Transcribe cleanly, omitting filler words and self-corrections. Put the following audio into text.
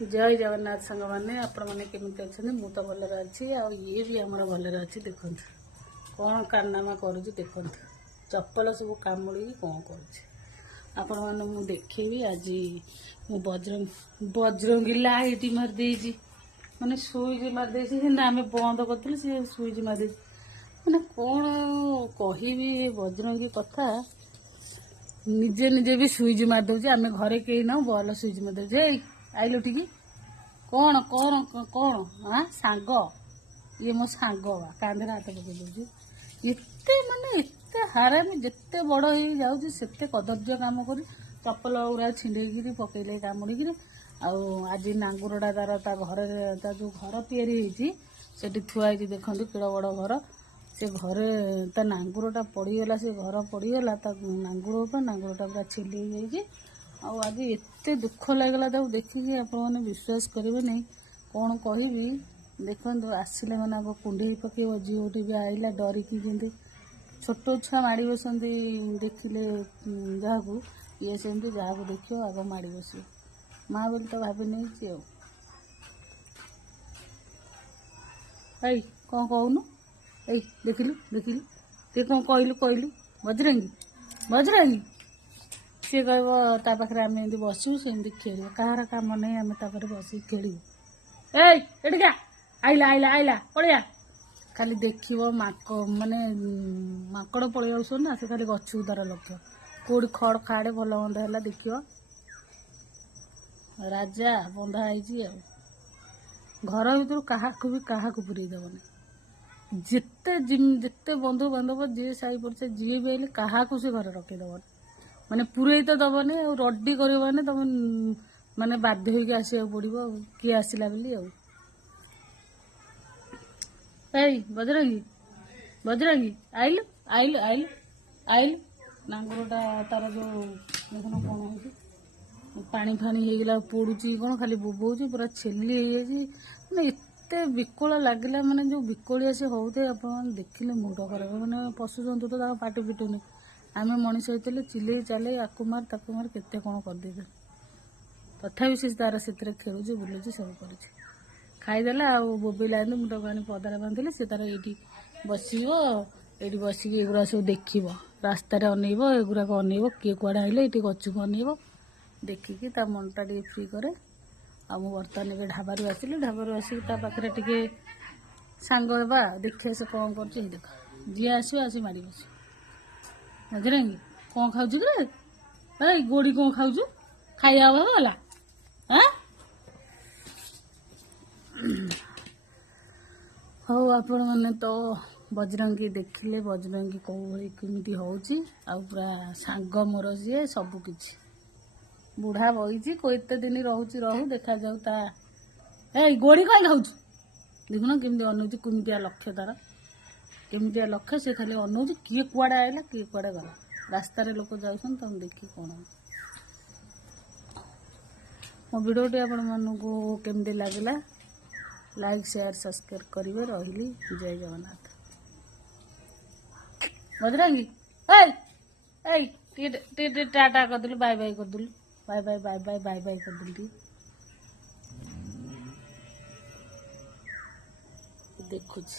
जय जगन्नाथ सांग मैंने आपण मैंने केमी अच्छा मु तो भलर अच्छी ये भी आमर भलर अच्छी देखु कौन कारनामा कर देखु चप्पल सब कामुड़ी कौन कर मु देखी आज मु बजरंगी लाइट मारदे माने सुईज मारदे आम बंद कर सुईज मारदे मैंने कौन कहि बजरंगी कथा निजे निजे भी सुईज मारदे आम घरे कहीं ना बल सुईज मारदे आइल ठीक कौन कौन कौन हाँ सांग ये मो सांग बा कांधे हाथ पकड़ दूसरी एते माने एते हारामी जिते बड़ हो जाऊँ सेते कदर्य काम कर चप्पल गुरा छिंडेकी पकईले कामुड़ी आज नांगुरटा तार ता घर जो घर या थुआई देखो केड़ बड़ घर से घरे ता नांगुरटा पड़गला से घर पड़गला नांगुरटा पूरा छिली जाइए आज एते दुख लगला देखिए आपने विश्वास करेंगे नहीं कौन कहि देखो आसिले मैंने आग कुंडे पकेब झीटी भी आईला डरिकी केंदी छोट छुआ माड़ी बसंत देखिले जहाँ ये सेमती जहाँ देख आग माड़ी बस माँ बोली तो भाभी नहीं कौन कहूनु देखिलु देखिलु ते कौन कहलु कहलु बजरंगी बजरंगी सी कह पाखे आम एमती बसू सेमती खेल कहार कम नहीं आम बस खेलू एटिका आइला आइला आइला पड़िया खाली देख माने माकड़ पलि आस ना से खाली गचू तार लक्ष्य कौटी खड़ खाड़े भल मंद है देख राजा बंधा है घर भर क्या पुरई देवनी जिते बंधु बांधव जी साई पड़े जी भी आइले क्या से घर रखीदेवन माने पुरई तो दबनी रड्डी कर तुम माने बाध्य होगी आसा पड़ो किए आसला बोली बजरंगी बजरंगी आइलु आइलु आइलु आइलु नांगुरटा तार जो देखना कौन हो पानी फाणी होगला पोड़ुची कौन खाली बोबौची पूरा छेली हो एत विकल लगे माने जो विकलिया से होते आप देखिले मुंड खराब मैंने पशु जंतु तो पाटी पिटुनी आम मनीष होते चिल्ले चाले आकु मार ताकू मार केते कौन करदे तथापि से तार से खेलुचे बुलुचे सब कर खाईदेला बोबेला मुझे आनी पदार बांधिले सी तार ये बस ये बसिक एगुरा सब देख रास्त अनेब एगुराक अनेब किए कड़े आइले ये गचु को अनेब देखिकी ता मनटा टे फ्री करे बर्तमान ए ढाबारू आसिली ढाबारू आसिक पाखे टे सांग होगा देखे से कौन कर देख जी आसो आसी माड़ी बस बजरंगी कौन खाऊ कि गोड़ी कौन खाऊ खाया गला हाँ हौ आपण मैंने तो बजरंगी देखिले बजरंगी कौ भाई केमी पूरा सांग मोर सी सबकि बुढ़ा बही को एत दिन रोचे रहू देखा जाऊ ता गोड़ी कहीं खाऊ देखुन केमी अनौच केमिया लक्ष्य तार केमिया लक्ष्य से खाली अनौच किए कुआड़े आइला किए कुआड़े गला रास्त लोक जाऊन तुम देखी कौन मो भिडियोटी आपण मानू केमती लगला लाइक शेयर सब्सक्राइब करेंगे रही जय जगन्नाथ बजरंगी टाटा करदेलु बाय बाय करदेलु bye bye bye bye bye bye करदेलु देखुच।